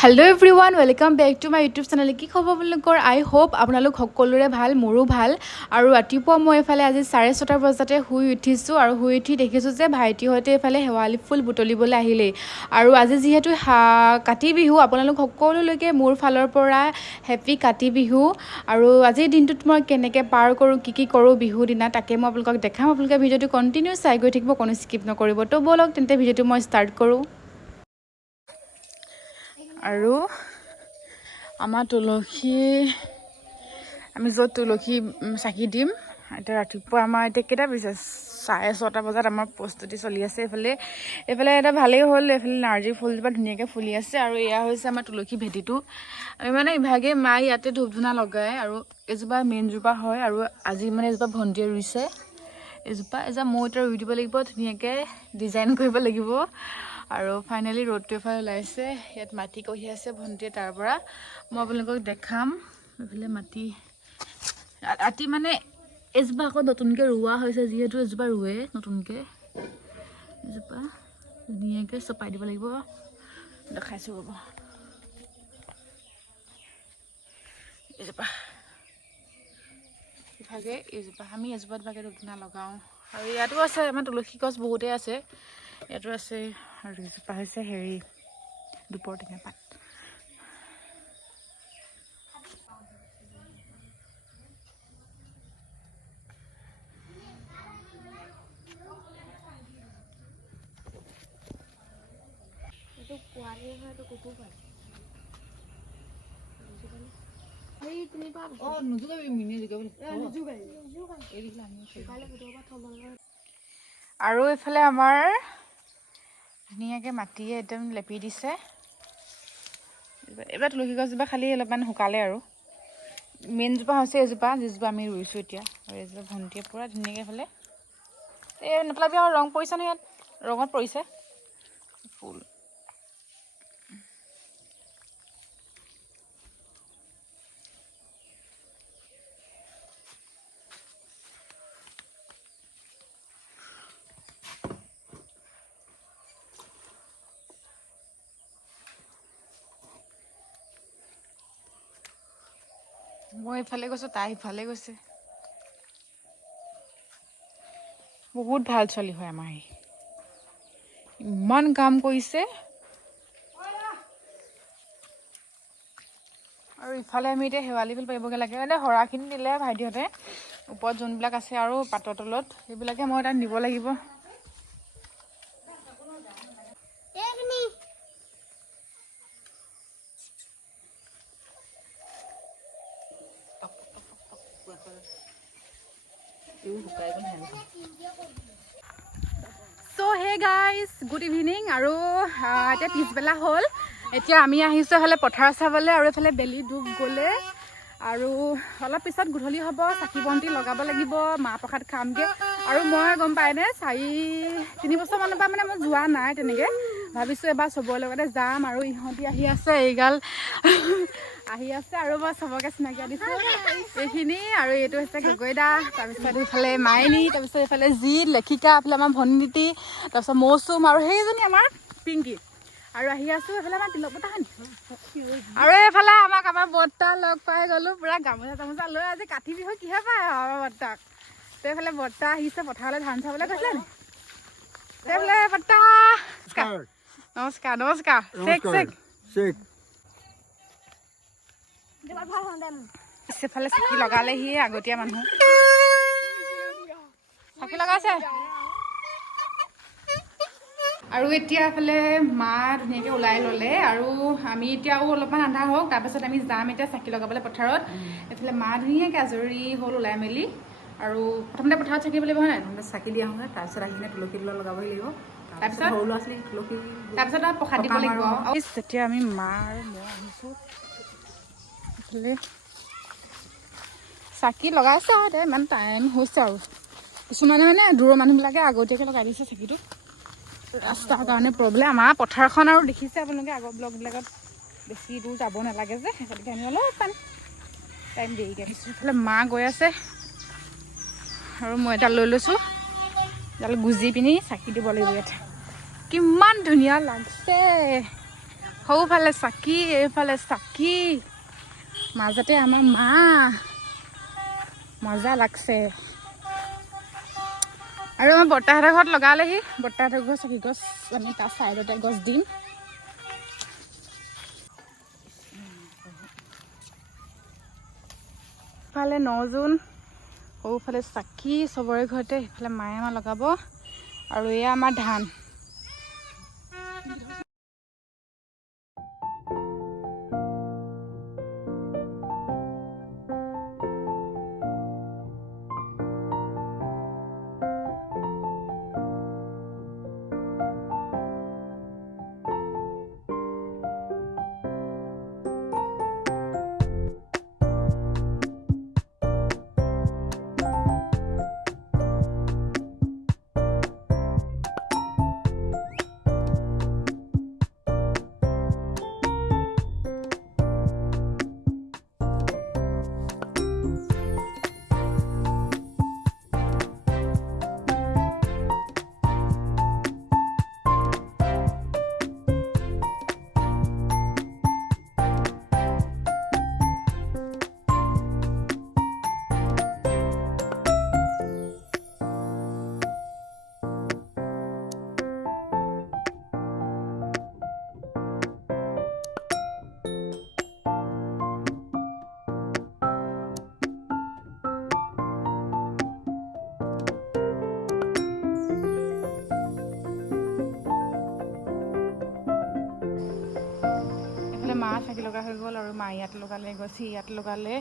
Hello everyone, welcome back to my YouTube channel. কি খবৰ আপোনালোকৰ? I hope আপোনালোক সকলোৰে ভাল, মোৰো ভাল। আৰু ৰাতিপুৱা মই এফালে আজি 6:30 বজাতে শুই উঠিছো আৰু শুই উঠি দেখিছো যে ভাইটিহঁতে এফালে হেৱালি ফুল বুটলিবলৈ আহিলে। আৰু আজি যেহেতু কাতি বিহু, আপোনালোক সকলোলৈকে মোৰ ফালৰ পৰা হেপী কাতি বিহু। আৰু আজিৰ দিনটোত মই কেনেকৈ পাৰ কৰোঁ, কি কৰোঁ বিহু দিনা, তাকে মই আপোনালোকক দেখাম। আপোনালোকে ভিডিঅ'টো কণ্টিনিউ চাই গৈ থাকিব, কোনো স্কিপ নকৰিব। তো বলক তেন্তে ভিডিঅ'টো মই ষ্টাৰ্ট কৰোঁ। আৰু আমাৰ তুলসী আমি য'ত তুলসী চাকি দিম, এতিয়া ৰাতিপুৱা আমাৰ এতিয়া কেইটা বাজিছে 6:30 বজাত আমাৰ প্ৰস্তুতি চলি আছে। এইফালে এটা ভালেই হ'ল, এইফালে নাৰ্জী ফুলজোপা ধুনীয়াকৈ ফুলি আছে। আৰু এয়া হৈছে আমাৰ তুলসী ভেটিটো। আমি মানে ইভাগে মায়ে ইয়াতে ধূপ ধূনা লগায়, আৰু এজোপা মেইনজোপা হয়। আৰু আজি মানে এজোপা ভণ্টিয়ে ৰুইছে, এজোপা মই এতিয়া ৰুই দিব লাগিব, ধুনীয়াকৈ ডিজাইন কৰিব লাগিব। আৰু ফাইনেলি ৰ'দটো এফালে ওলাইছে, ইয়াত মাটি কঢ়ি আছে ভণ্টিয়ে, তাৰ পৰা মই আপোনালোকক দেখাম। এইফালে মাটি ৰাতি মানে এজোপা আকৌ নতুনকৈ ৰোৱা হৈছে, যিহেতু এজোপা ৰুৱে নতুনকৈ, এজোপা ধুনীয়াকৈ চপাই দিব লাগিব। দেখাইছোঁ ৰ'ব, এজোপা ইভাগে এইজোপা আমি এজোপাত ভাগে ধূনা লগাওঁ। আৰু ইয়াতো আছে আমাৰ তুলসী গছ বহুতেই আছে, ইয়াতো আছে। আৰু এজোপা হৈছে দুপৰ টেঙা পাত। আৰু এইফালে আমাৰ ধুনীয়াকৈ মাটিয়ে একদম লেপি দিছে। এইবাৰ তুলসী গছজোপা খালি অলপমান শুকালে। আৰু মেইনজোপা হৈছে এজোপা, যিজোপা আমি ৰুইছোঁ এতিয়া। আৰু এজোপা ভণ্টিয়ে পূৰা ধুনীয়াকৈ হ'লে এই নেপেলাবি, আৰু ৰং পৰিছে নহয়, ইয়াত ৰঙত পৰিছে ফুল। মই ইফালে গৈছোঁ, তাই ইফালে গৈছে। বহুত ভাল ছোৱালী হয় আমাৰ, ইমান কাম কৰিছে। আৰু ইফালে আমি এতিয়া শেৱালি ফুল পাৰিবগৈ লাগে, মানে সৰাখিনি দিলে ভাইটিহঁতে, ওপৰত যোনবিলাক আছে আৰু পাতৰ তলত সেইবিলাকে মই তাত নিব লাগিব। চ' হে গাইজ, গুড ইভিনিং। আৰু এতিয়া পিছবেলা হ'ল, এতিয়া আমি আহিছোঁ এফালে পথাৰ চাবলৈ। আৰু এইফালে বেলি ডুব গ'লে, আৰু অলপ পিছত গধূলি হ'ব, চাকি বন্তি লগাব লাগিব, মাহ প্ৰসাদ খামগৈ। আৰু মই গম পাইনে 4-3 বছৰমানৰ পৰা মানে মই যোৱা নাই তেনেকৈ, ভাবিছোঁ এবাৰ চবৰে লগতে যাম। আৰু ইহঁতি আহি আছে, এইগাল আহি আছে, আৰু মই চবকে চিনাকি দিছোঁ এইখিনি। আৰু এইটো হৈছে গগৈদা, তাৰপিছত এইফালে মাইনী, তাৰপিছত এইফালে জিত, লেখিকা, এইফালে আমাৰ ভণ্টি, তাৰপিছত মৌচুম, আৰু সেইজনী আমাৰ পিংকি। আৰু আহি আছোঁ এইফালে আমাৰ তিলকপতা। আৰু এইফালে আমাৰ বৰ্তা লগ পাই গ'লোঁ, পূৰা গামোচা লৈ। আজি কাতি বিহু কিহে পায় আমাৰ বৰ্তাক। তো এইফালে বৰ্তা আহিছে পথাৰলৈ ধান চাবলৈ গৈছিলে নি। এইফালে বৰ্তা নমস্কাৰ নমস্কাৰ। সেফালে চাকি লগালেহি আগতীয়া মানুহ, চাকি লগাইছে। আৰু এতিয়া এফালে মা ধুনীয়াকৈ ওলাই ল'লে, আৰু আমি এতিয়াও অলপমান আন্ধাৰ হওক, তাৰপাছত আমি যাম এতিয়া চাকি লগাবলৈ পথাৰত। এইফালে মা ধুনীয়াকৈ আজৰি হ'ল ওলাই মেলি। আৰু প্ৰথমতে পথাৰত চাকিব লাগিব হয় নাই, চাকি দিয়া হয়, তাৰপিছত আহি কিনে তুলসী তলত লগাবই লাগিব, তাৰপিছত সৰু ল'ৰা ছোৱালী তুলসী, তাৰপিছত আৰু প্ৰসাদ দিব লাগিব। যেতিয়া আমি মা আৰু মই আহিছোঁ, এইফালে চাকি লগাইছে আৰু এতিয়া ইমান টাইম হৈছে। আৰু কিছুমানে মানে দূৰৰ মানুহবিলাকে আগতীয়াকৈ লগাই দিছে চাকিটো, ৰাস্তাৰ কাৰণে প্ৰব্লেম। আমাৰ পথাৰখন আৰু দেখিছে আপোনালোকে আগৰ ব্লগবিলাকত, বেছি দূৰ যাব নালাগে যে, গতিকে আমি অলপমান টাইম দেৰিকৈ আহিছোঁ। এইফালে মা গৈ আছে, আৰু মই এটা লৈ লৈছোঁ, এডাল গুজি পিনি চাকি দিব লাগিব ইয়াত। কিমান ধুনীয়া লাগছে, সৌফালে চাকি এইফালে চাকি মাজতে আমাৰ মা মজা লাগছে আৰু আমাৰ বৰ্তাহঁতৰ ঘৰত লগালেহি বৰ্তাহঁতৰ ঘৰ চাকি গছ আমি তাৰ চাইডতে গছ দিম ইফালে 9 জুন সৌফালে চাকি চবৰে ঘৰতে ইফালে মায়ে আমাৰ লগাব আৰু এয়া আমাৰ ধান মা চাকি লগা হৈ গ'ল আৰু মা ইয়াত লগালে এগছি ইয়াত লগালে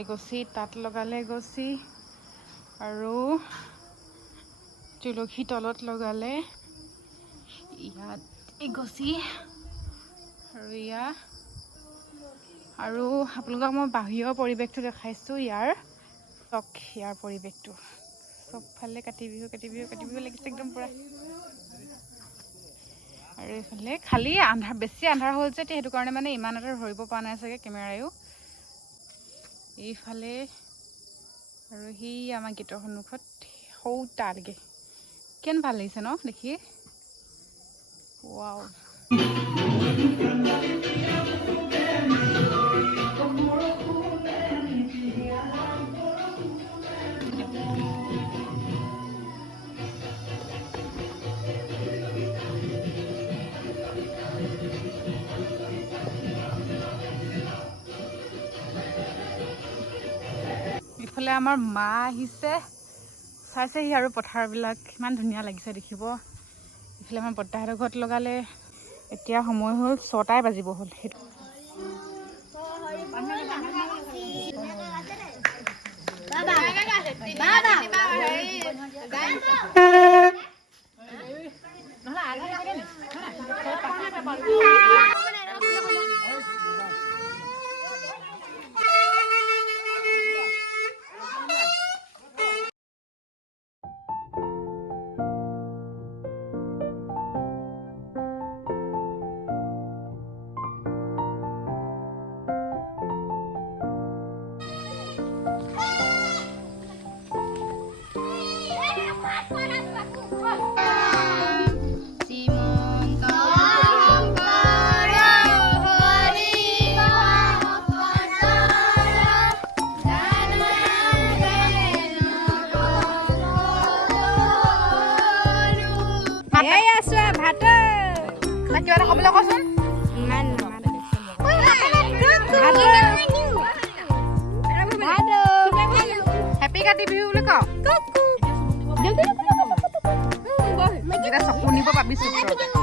এগছি তাত লগালে এগছি আৰু তুলসী তলত লগালে ইয়াত এগছি আৰু ইয়া আৰু আপোনালোকক মই বাহিৰৰ পৰিৱেশটো দেখাইছোঁ ইয়াৰ পৰিৱেশটো চবফালে কাতি বিহু লাগিছে একদম পুৰা আৰু এইফালে খালি আন্ধাৰ বেছি আন্ধাৰ হ'ল যে সেইটো কাৰণে মানে ইমান এটা ধৰিব পৰা নাই চাগে কেমেৰায়ো এইফালে আৰু সেই আমাৰ গেটৰ সন্মুখত সৌ তালগে কেন ভাল লাগিছে ন দেখি ৱাও ইফালে আমাৰ মা আহিছে চাইছেহি আৰু পথাৰবিলাক ইমান ধুনীয়া লাগিছে দেখিব ইফালে আমাৰ বৰ্তাহঁতৰ ঘৰত লগালে এতিয়া সময় হ'ল 6টাই বাজিব হ'ল সেইটো কিবা এটা ক'বলৈ কচোন হেপী কাতি বিহু বুলি কওঁ চকু নিব পাবি চকুত